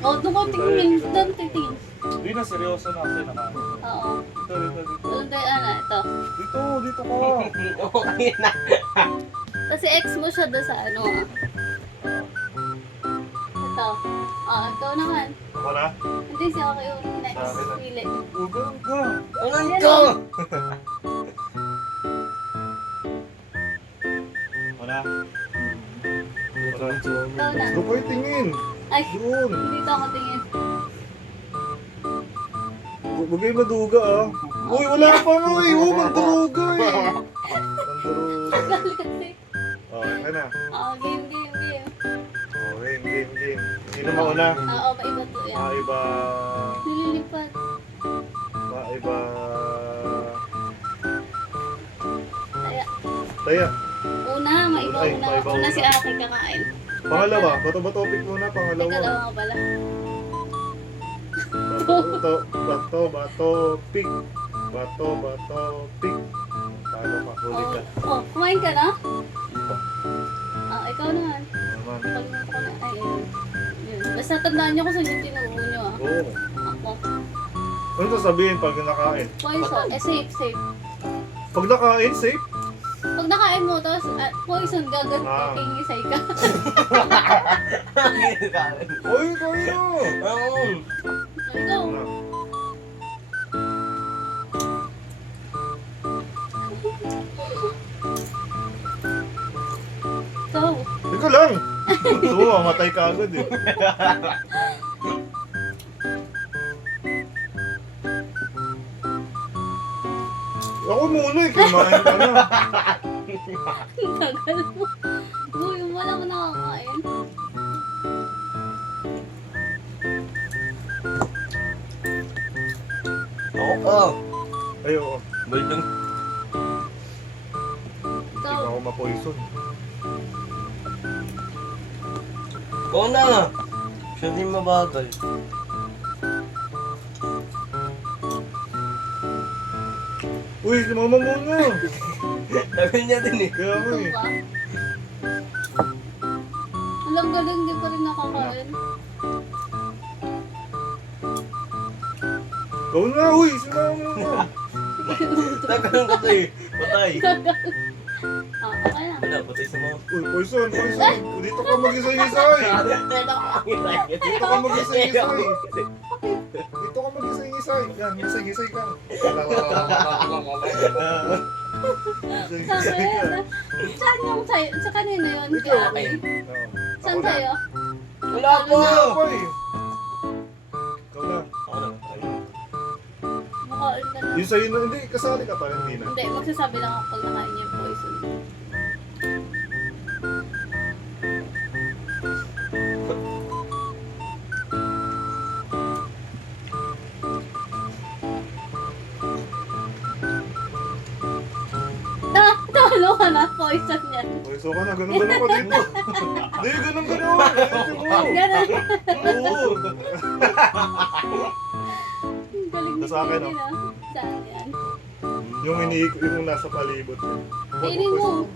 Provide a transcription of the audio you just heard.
O, doon ko tingin. Doon titingin. Hindi na, seryoso na kasi nakaano. Oo. Dito. Doon tayo, ito. Dito ka. Okay na. Kasi ex mo siya doon sa ano ah. Ito. Ikaw naman. Ako na? Hindi siya ako yung next Sa akin na. pili. Ugang ka. Ano ito? Ako na? Ito ang Ikaw na. Gusto ko yung tingin. Ay, Doon. dito ako tingin. Bagay maduga ah. Uy, wala pa nga eh. Magduruga eh. Magduruga. Dali kasi. Okay na. Game. Okay, game. Sino mauna? Maiba to yan. Maiba. Nililipat. Maiba. Kaya, Taya. maiba Ay, una. maiba Una una. si ate kakain. Pangalawa. Bato ba topic muna? Teka, Pangalawa. dalawa nga pala. Bato, pick. Talo ka, huli ka. Kumain ka na? Ikaw naman. Naman. Kalimutan ko na. Ay, ayun. Yun. Basta tandaan niyo kung saan yung tinuo niyo ah. Oo. Ako. Ano sasabihin pag nakain? Poison. Safe. Pag nakain, safe? Pag nakain mo, tapos poison, kingisay ka. Uy, kayo! Ikaw. Ikaw. Ikaw lang! Oo, mamatay ka agad eh. Ako muna eh, kumain ka na. Ang tagal mo. Uy, wala ko nakakain. Oo. Ay, oo. Baldong. Hindi Ikaw. na ako ma-poison. Ikaw na. Siya din mabagal. Uy, si mama muna. Sabi niya din eh. Kaya ako Ikaw eh. ba? Alam galing, di pa rin nakakain. Ikaw na, uy, si mama muna. Tagal kasi. Patay. Okay na. Wala, patay sa mga. Uy, poison. Dito ka mag-isay-isay. Dito ka mag-isay-isay. Dito ka mag-isay-isay. Yan, gisay-gisay ka. Gisay-gisay ka. Saan yung sa'yo? Sa kanino yun? Kay Ikaw. ate? Oo. Saan Ako na. sa'yo? Wala po. Ako eh. Ikaw na. Ako na. Makain ka na. Yung sa'yo na, hindi, kasali ka pa, hindi na. Hindi, magsasabi lang ako pag nakain niya yung poison. Talo ka na, poison yan. Uy, so ka na, ganun-ganun ka dito. Hindi, ganun-ganun. Ganun. Oo. Galing ni Sa akin, Pili na. Saan yan? Yung nasa palibot. Kainin mo.